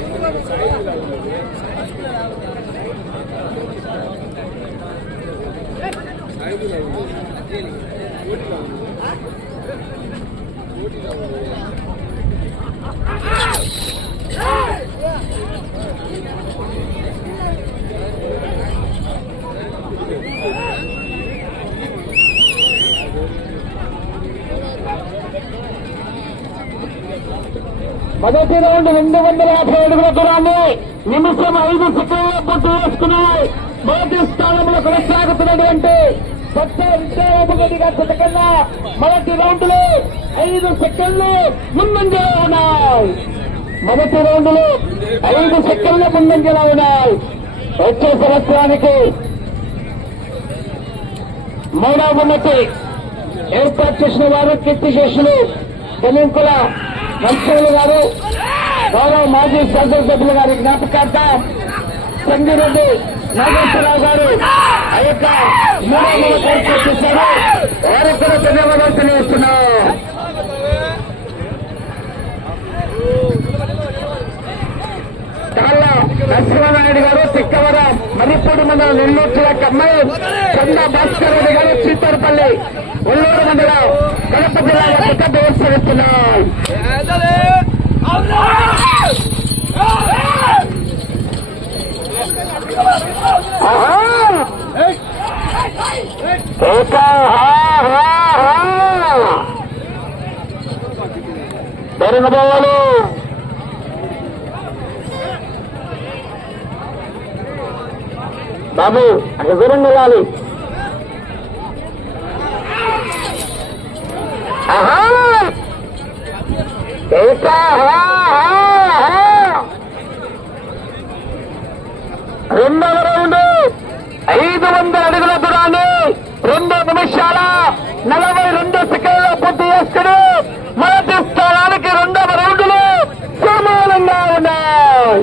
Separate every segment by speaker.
Speaker 1: Yeah. మొదటి round రెండు వందల యాభై అడుగుల దూరాన్ని నిమిషం ఐదు సెకండ్ల పూర్తి చేసుకున్నాయి. మొదటి స్థానంలో కొనసాగుతున్నటువంటి కొత్త విద్యాపగడి గారి కన్నా మొదటి రౌండ్లో ఐదు సెకండ్లు ముందంజలో ఉన్నాయి. మొదటి రౌండ్లో ఐదు సెకండ్ల ముందంజలో ఉన్నాయి. వచ్చే సంవత్సరానికి మూడవ బొమ్మతి ఏర్పాటు చేసిన వారు కీర్తి శేషులు తెలంకుల మంత్రులు గారు గౌరవ మాజీ శాసనసభ్యులు గారి జ్ఞాపకార్థం సంగిరెడ్డి నాగేశ్వరరావు గారు ఆ యొక్క మూడవ బొమ్మతి చేశారు. వారికి కూడా ధన్యవాదాలు తెలియజేస్తున్నాం చాలా నరసింహనాయుడు గారు తిక్కవరం మరిపూడి మండలం నెల్లూరు జిల్లాకి అమ్మాయి కొండ భాస్కర్ రెడ్డి గారు చీతరపల్లి ఒల్లూరు మండలం కడప జిల్లా టికెట్ వివరిస్తున్నాం పెరుగుదోవలు బాబు అక్కడ దూరం వెళ్ళాలి. రెండవ రౌండ్ ఐదు వందల అడుగుల దూరాన్ని రెండు నిమిషాల నలభై రెండు సెకండ్ల పూర్తి చేసుకుని మొదటి స్థానానికి రెండవ రౌండ్లు సమానంగా ఉన్నాయి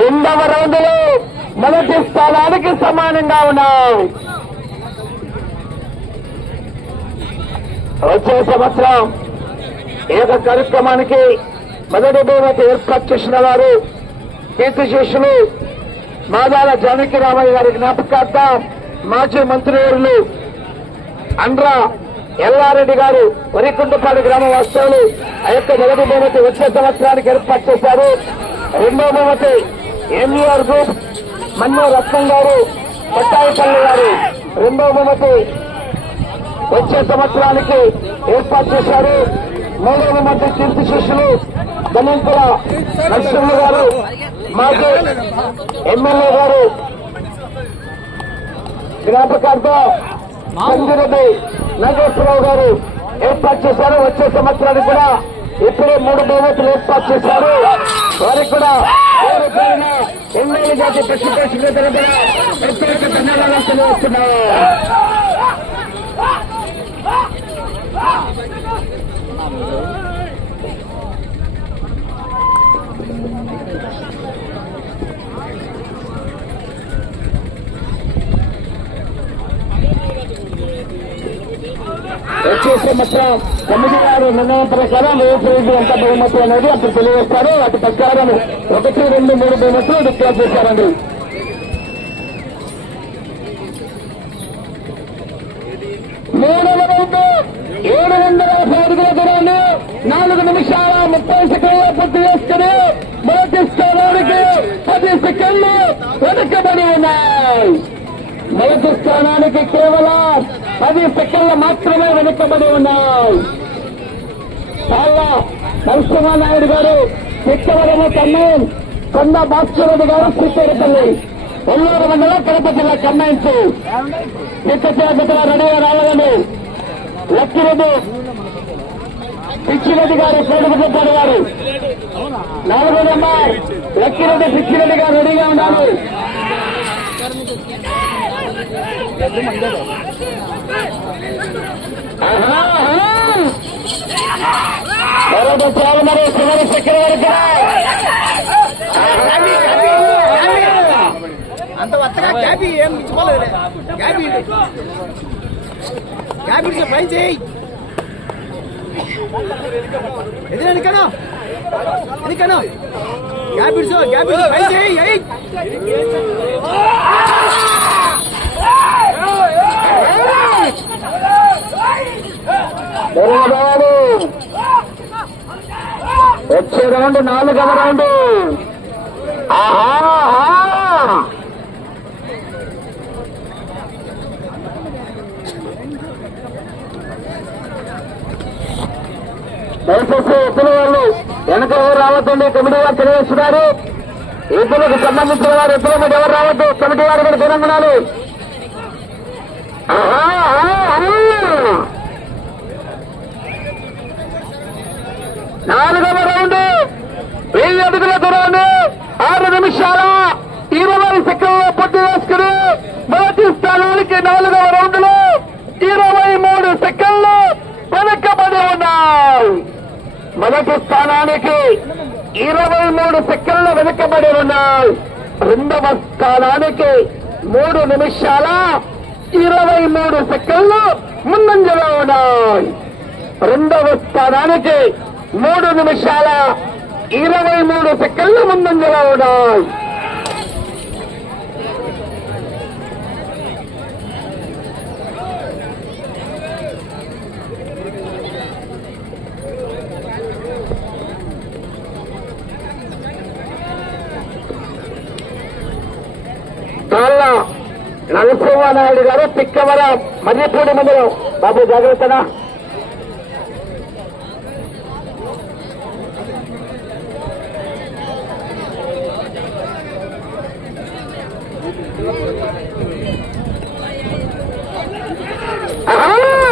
Speaker 1: రెండవ రౌండ్లో మొదటి స్థానానికి సమానంగా ఉన్నాయి. వచ్చే సంవత్సరం ఈ యొక్క కార్యక్రమానికి మొదటి బహుమతి ఏర్పాటు చేసిన వారు కీర్తి శిష్యులు మాదాల జానకి రామయ్య గారి జ్ఞాపకార్థ మాజీ మంత్రివర్యులు అండ్ర ఎల్లారెడ్డి గారు వరికుంటపాడు గ్రామ వాస్తవులు ఆ యొక్క మొదటి బహుమతి వచ్చే సంవత్సరానికి ఏర్పాటు చేశారు. రెండో బహుమతి ఎంఈఆర్ గ్రూప్ మన్ను రత్నం గారు పట్టాయిపల్లి గారు రెండో బహుమతి వచ్చే సంవత్సరానికి ఏర్పాటు చేశారు. మూడో బహుమతి కీర్తి శిష్యులు గణంకుల నరసింహ గారు మాజీ ఎమ్మెల్యే గారు జ్ఞాపకార్థం సంజరెడ్డి నాగేశ్వరరావు గారు ఏర్పాటు చేశారు. వచ్చే సంవత్సరానికి కూడా ఇప్పుడే మూడు బహుమతులు ఏర్పాటు చేశారు. వారికి కూడా పేరు పేరున ఎమ్మెల్యే జాతి ప్రతిపక్ష తరపున ప్రత్యేక ధన్యవాదాలు తెలియజేస్తున్నాం. వచ్చే సంవత్సరం తొమ్మిది ఆరు నిర్ణయం ప్రకారం వేసి ఎంత బహుమతి అనేది అప్పుడు తెలియజేస్తారు. వాటి ప్రకారం ఒకటి రెండు మూడు బహుమతులు డిక్లేర్ చేశారండి. మూడు రౌండ్ ఏడు వందల యాభై అడుగుల దూరాన్ని నాలుగు నిమిషాల ముప్పై సెకండ్ల పూర్తి చేసుకుని మొదటి స్థానానికి పది సెకండ్లు వెనుకబడి ఉన్నాయి. మొదటి స్థానానికి కేవలం పది సెకండ్లు మాత్రమే వెనుకబడి ఉన్నాయి చాలా నరసింహనాయుడు గారు చిత్తవరము కమ్మేన్ కొండ భాస్కరెడ్డి గారు శ్రీపేరుపల్లి ఒల్లూరు మండలం కడప జిల్లా కమ్మాయిన్స్ చిత్త చేపట్టుగా రెడీగా రావాలని లక్కిరెడ్డి పిచ్చిరెడ్డి గారు కోడుకుపాడు గారు నాలుగో నెంబర్ లక్కిరెడ్డి పిచ్చిరెడ్డి గారు రెడీగా ఉన్నారు మరి చివరి చక్కెర వరకు.
Speaker 2: క్యాబీ ఏం ఇచ్చిపోలేదు క్యాబీ క్యాబీ ట్రై చేయి. ఎదురు ఎనికనా ఎనికనా క్యాబీ క్యాబీ ట్రై చేయి ఎయ్
Speaker 1: వచ్చే రౌండ్ నాలుగవ రౌండ్. ఆహా ఆహా. దయచేసి ఎద్దుల వాళ్ళు వెనక ఎవరు రావద్దండి? కమిటీ వారు తెలియజేస్తున్నారు. ఎద్దులకు సంబంధించిన వారు ఎద్దుల మీద ఎవరు రావద్దు? కమిటీ వారు కూడా దూరంగా ఉండాలి ఆహా, ఆహా, ఆహా. నాలుగవ రౌండ్. వెయ్యి అడుగుల దూరాన్ని ఆరు నిమిషాల ఇరవై సెకండ్ పొట్టి వేసుకుని మొదటి స్థానానికి నాలుగవ రౌండ్లో ఇరవై మూడు సెకండ్లు వెనకబడి ఉన్నాయి. మొదటి స్థానానికి ఇరవై మూడు సెకండ్లు వెనకబడి ఉన్నాయి. రెండవ స్థానానికి మూడు నిమిషాల ఇరవై మూడు సెకండ్లు ముందంజలో ఉన్నాయి. రెండవ స్థానానికి మూడు నిమిషాల ఇరవై మూడు సెకండ్లు ముందంజలో ఉన్నాయి. నరసింహనాయుడు గారు తిక్కవరం మర్రిపూడి మందిరం. బాబు జాగ్రత్తనా ఆహా!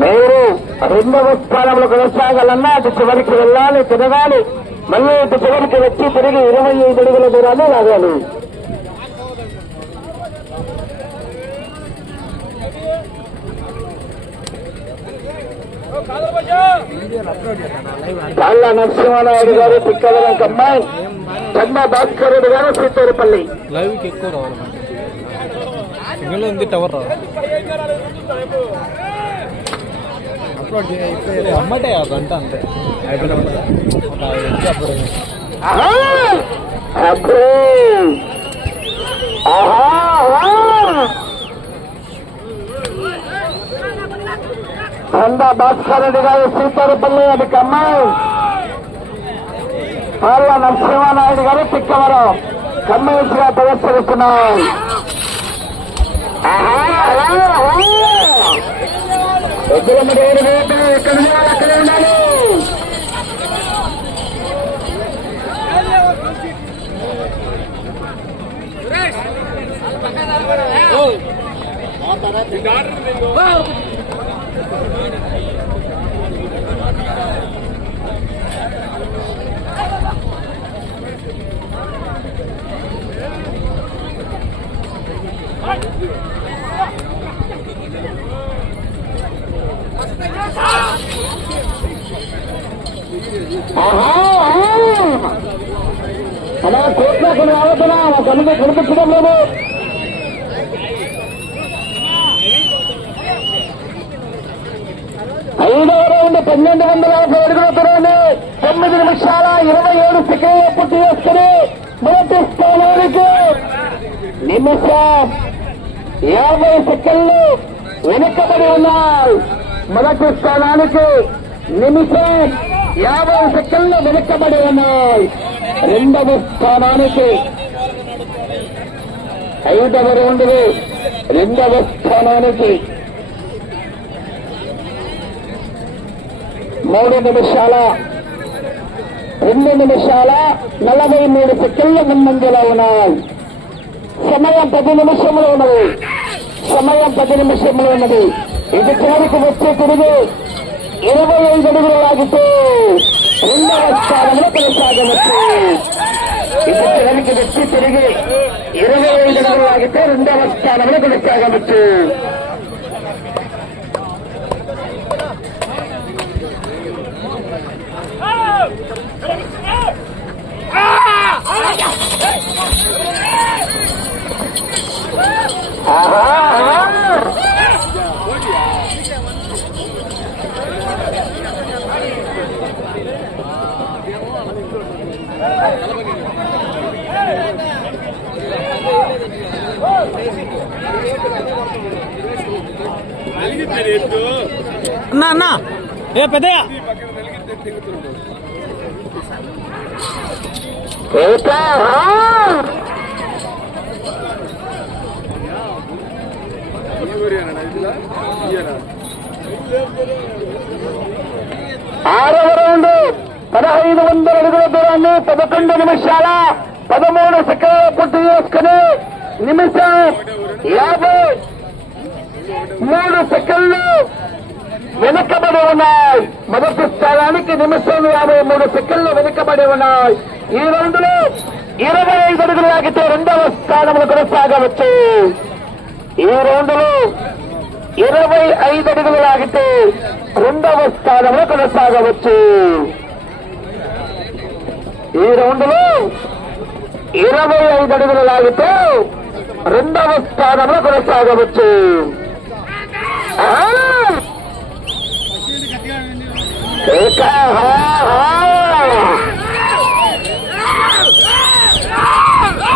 Speaker 1: మీరు రెండవ స్థానంలో అటు చివరికి వెళ్ళాలి తిరగాలి. మళ్ళీ ఇటు చివరికి వచ్చి తిరిగి ఇరవై ఐదు అడుగుల దూరాన్ని లాగాలి కాళ్ళ నరసింహానాయుడు గారు తిక్కవరం కమ్మాయి కమ్మ భాస్కర్ రెడ్డి గారు శ్రీతేరుపల్లి.
Speaker 3: లైవ్కి ఎక్కువ రావాలి ఉంది టవర్ రావాలి. అప్లోడ్ చేయ అమ్మటే ఆ గంట అంతే అయిపోయినప్పుడు అప్పుడు
Speaker 1: భాస్కర్ రెడ్డి గారు సీతారపల్లి అది కమ్మాయి వాళ్ళ నరసింహానాయుడు గారు తిక్కవరం కమ్మేసి గా ప్రదర్శిస్తున్నారు! ఆహా! ఆహా! ఎద్దుల మీద ఎవరు వేయటం ఎక్కడ ఉండాలి అక్కడే ఉండాలి అలా కోట్ల కొన్ని ఆలోచన మా కనుక కనిపించడం లేదు ఐదవ రౌండ్ పన్నెండు వందల యాభై అడుగుల దూరాన్ని తొమ్మిది నిమిషాల ఇరవై ఏడు సెకండ్ పూర్తి చేసుకుని మొదటి స్థానానికి నిమిషం యాభై సెకండ్లు వెనుకబడి ఉన్నారు. మొదటి స్థానానికి నిమిషం యాభై సెకండ్లు వెనుకబడి ఉన్నాయి. రెండవ స్థానానికి ఐదవ రౌండ్ రెండవ స్థానానికి మూడు నిమిషాల రెండు నిమిషాల నలభై మూడు సెకండ్ల ముందంజలో ఉన్నాయి. సమయం పది నిమిషంలో ఉన్నది. సమయం పది నిమిషంలో ఉన్నది. ఇది చివరికి వచ్చే తిరిగి இருபதை விடுதலாகிட்டு இரண்டாவதாக இருபத்தெட்டாக வெற்றி இந்த கிழமைக்கு வெற்றி பெருகி இருபதை விடுதலாகிட்டு இரண்டாவதாக இருபத்தெட்டாக வெற்றி ஆஹா.
Speaker 3: అన్నా అన్నా ఏ పెద్దయ్య
Speaker 1: ఏకా ఆరవ రౌండ్ పదహైదు వందల అడుగుల దూరాన్ని పదకొండు నిమిషాల పదమూడు సెకండ్లు పూర్తి చేసుకుని నిమిషం యాభై మూడు సెకండ్లు వెనుకబడి ఉన్నాయి. మొదటి స్థానానికి నిమిషం యాభై మూడు సెకండ్లు వెనుకబడి ఉన్నాయి. ఈ రౌండ్లో ఇరవై ఐదు అడుగులు లాగితే రెండవ స్థానంలో కొనసాగవచ్చు. ఈ రౌండ్లో ఇరవై ఐదు అడుగులు లాగితే రెండవ స్థానంలో కొనసాగవచ్చు. ఈ రౌండ్లో ఇరవై ఐదు అడుగులు లాగితే రెండవ స్థానంలో కొనసాగవచ్చు.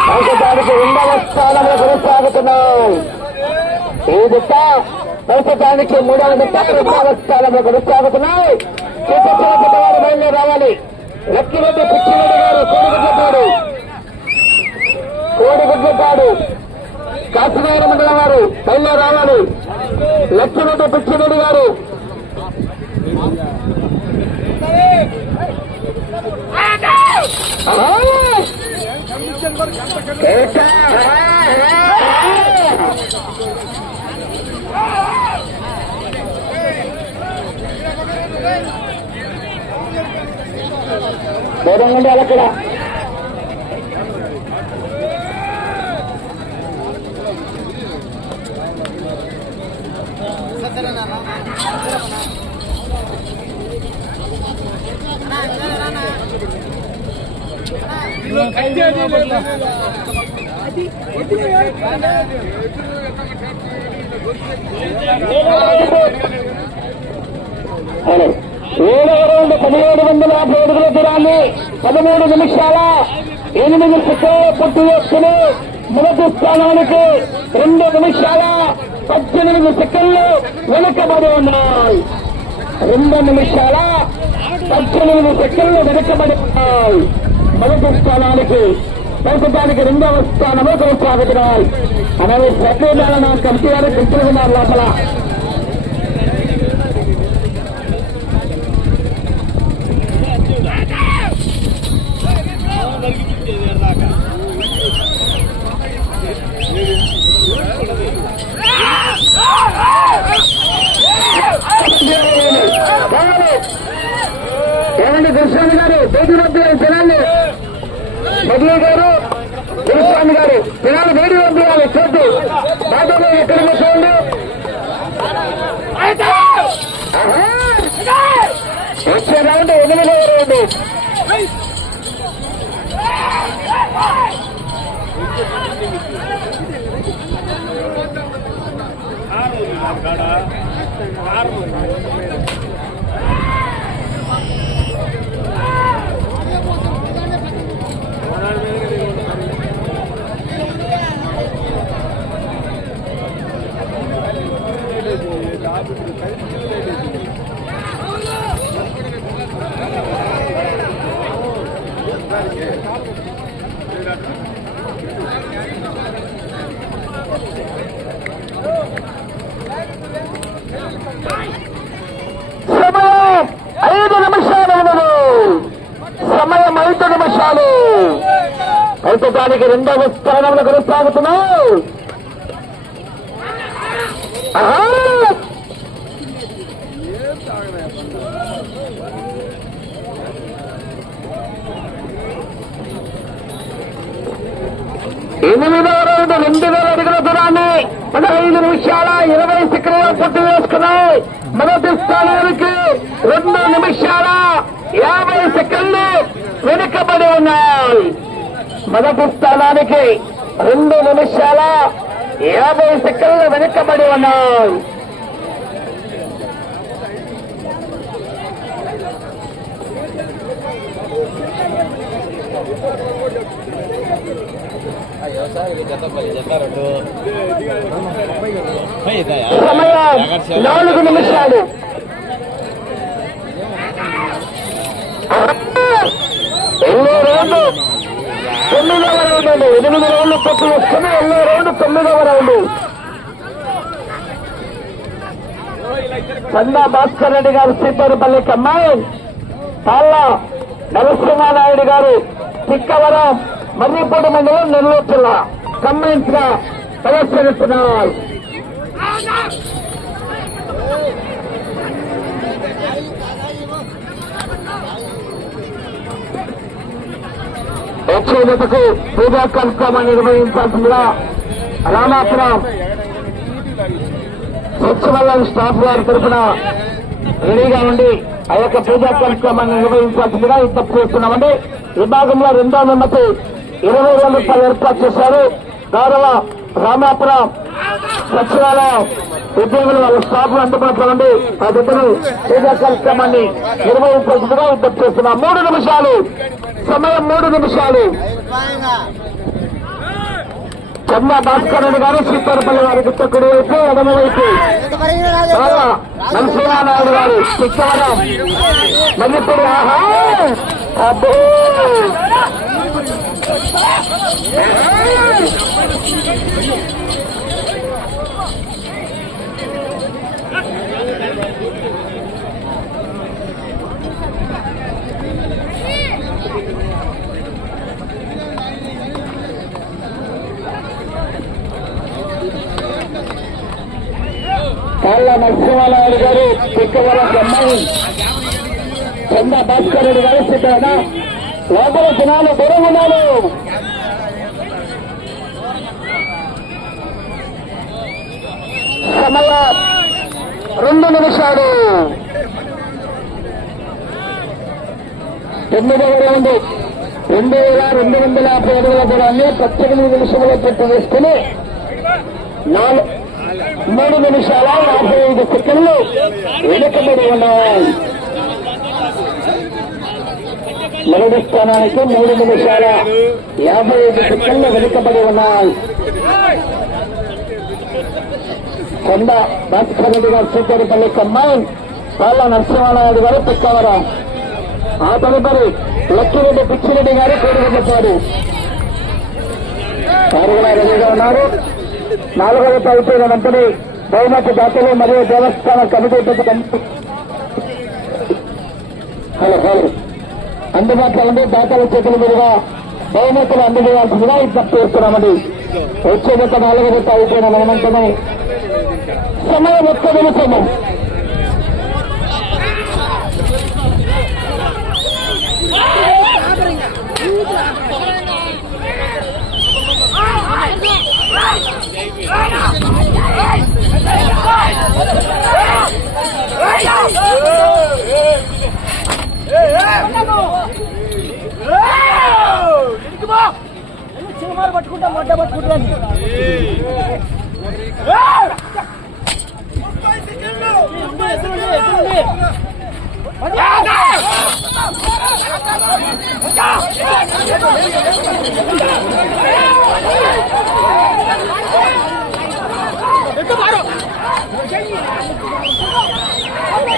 Speaker 1: ప్రస్తుతానికి రెండవ స్థానంలో కొనసాగుతున్నాం ఈ దిట్ట ప్రస్తుతానికి మూడవ దిట్ట రెండవ స్థానంలో కొనసాగుతున్నాయి చిత్తవారు బయలుదేరి రావాలి లక్కిరెడ్డి పిచ్చిరెడ్డి గారు కోడిగుడ్లపాడు కోడిగుడ్లపాడు కాశీనారాయణ మండలం వారు బయలు రావాలి లక్ష్మణ పిచ్చిరెడ్డి గారు ఆహా! ఉండాలి అక్కడ అవును. ఏడవ రౌండ్ పదిహేడు వందల యాభై అడుగుల దూరాన్ని పదమూడు నిమిషాల ఎనిమిది సెకండ్లు పట్టు వేసుకుని మొదటి స్థానానికి రెండు నిమిషాల పద్దెనిమిది సెకండ్లు వెనుకబడి ఉన్నాయి. రెండు నిమిషాల పద్దెనిమిది సెకండ్లు వెనుకబడి ఉన్నాయి. మొదటి స్థానానికి ప్రస్తుతానికి రెండవ స్థానంలో కొనసాగుతున్నాయి. అలాగే ప్రతిదాన కమిటీ వారు గుర్తున్నారు లోపల. ఏమండి గురుస్వామి గారు బయటి జనాన్ని మధులు గారు గురుస్వామి గారు తినాలి బయటి పంపించాలి చూద్దు. బాబా ఎక్కడ కూర్చోండి. వచ్చే రౌండ్ ఎనిమిదవ రౌండ్ సమయం ఐదు నిమిషాలు ఉన్నది అవకాశాలు. ఐదు నిమిషాలు ప్రస్తుతానికి రెండవ స్థానంలో కొనసాగుతున్నావు ఆహా! ఎనిమిదవ రౌండ్ రెండు వేల అడుగుల దూరాన్ని పదహైదు నిమిషాల ఇరవై సెకండ్లు పూర్తి చేసుకున్నాయి. మొదటి స్థానానికి రెండు నిమిషాల యాభై సెకండ్లు వెనుకబడి ఉన్నాయి. మొదటి స్థానానికి రెండు నిమిషాల యాభై సెకండ్లు వెనుకబడి ఉన్నాయి. సమయం నాలుగు నిమిషాలు. ఎన్నో రౌండ్లు. తొమ్మిదవ రౌండ్ అండి ఎనిమిది రౌండ్లు పొత్తు వస్తుంది ఎన్నో రౌండ్ తొమ్మిదవ రౌండ్. చందా భాస్కర్ రెడ్డి గారు సీతారుపల్లి కమ్మాయి. తాళ్ళ నరసింహానాయుడు గారు తిక్కవరం మర్రిపూడి మండలం నెల్లూరు జిల్లా. కమెంట్స్గా ప్రదర్శనిస్తున్నారు వచ్చేందుకు పూజా కార్యక్రమాన్ని నిర్వహించాల్సిందిగా రామాపురం సచివాలయం స్టాఫ్ వారి తరఫున రెడీగా ఉండి ఆ యొక్క పూజా కార్యక్రమాన్ని నిర్వహించాల్సిందిగా విజ్ఞప్తి చేస్తున్నామండి. విభాగంలో రెండో నెంబర్కి ఇరవై వేల రూపాయలు ఏర్పాటు చేశారు. గౌరవ రామాపురం సచివాలయం ఉద్యోగులు వాళ్ళ స్టాఫ్ అందుబాటులో ఉండి ఆ దగ్గర పూజా కార్యక్రమాన్ని నిర్వహించాల్సిందిగా విజ్ఞప్తి చేస్తున్నాం. మూడు నిమిషాలు సమయం మూడు నిమిషాలు. చెమ్మ భాస్కర్ రెడ్డి గారు సీతారపల్లి గారి కుడి వైపు ఎడమవైపు వైపు. బాగా గారు చిక్కవరం మల్లిపూడి ఆహా! అబ్బో! కాళ్ళ నరసింహారావు గారు చిక్కవరం అమ్మాయి చంద భాస్కర్ రెడ్డి గారు సిద్ధమేనా లోపల జనాలు దూరం సమయ రెండు నిమిషాలు. తొమ్మిదవ రౌండ్. రెండు వేల రెండు వందల యాభై అడుగుల దూరాన్ని ప్రత్యేక నిమిషంలో పెట్టి వేసుకుని నాలుగు మూడు నిమిషాల యాభై ఐదు సెకండ్లు వెనుకబడి ఉన్నాయి. మొదటి స్థానానికి మూడు నిమిషాల యాభై ఐదు సెకండ్లు వెనుకబడి ఉన్నాయి. కొండ భాస్కర్ రెడ్డి గారు సూపరిపల్లి కమ్మాయి పాల నరసింహానాయుడు గారు పిక్కవరం. ఆ తదుపరి లక్కిరెడ్డి పిచ్చిరెడ్డి గారు కోరుకుంటారు వారు కూడా రెడీగా ఉన్నారు. నాలుగవ అయిపోయిన వెంటనే బహుమతి దాతలు మరియు దేవస్థాన కమిటీ హలో హలో అందుబాటులో ఉండి దాతల చేతుల మీదుగా బహుమతులు అందజేయాల్సిందిగా విజ్ఞప్తి చేస్తున్నామండి వచ్చే గత నాలుగు జత అయిపోయిన వెంటనే సమయం ఒక్క నిమిషము
Speaker 2: సినిమాలు పట్టుకుంటా మొట్ట పట్టుకుంటాను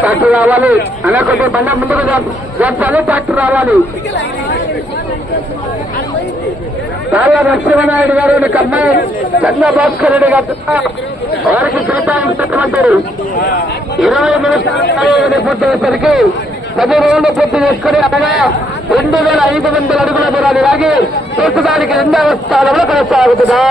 Speaker 1: ట్రాక్టర్ రావాలి. అనేకొద్ది బండ ముందుకు జరపాలి ట్రాక్టర్ రావాలి. చాలా నరసింహనాయుడు గారు కమ్మాయి చంద్రభాస్కర్ రెడ్డి గారు. వారికి కేటాయించినటువంటి ఇరవై నిమిషాలు పూర్తయ్యేసరికి పది రోజులు పూర్తి చేసుకుని అనగా రెండు వేల ఐదు వందల అడుగుల దూరాన్ని లాగి ప్రస్తుతానికి రెండవ స్థానంలో కొనసాగుతున్నారు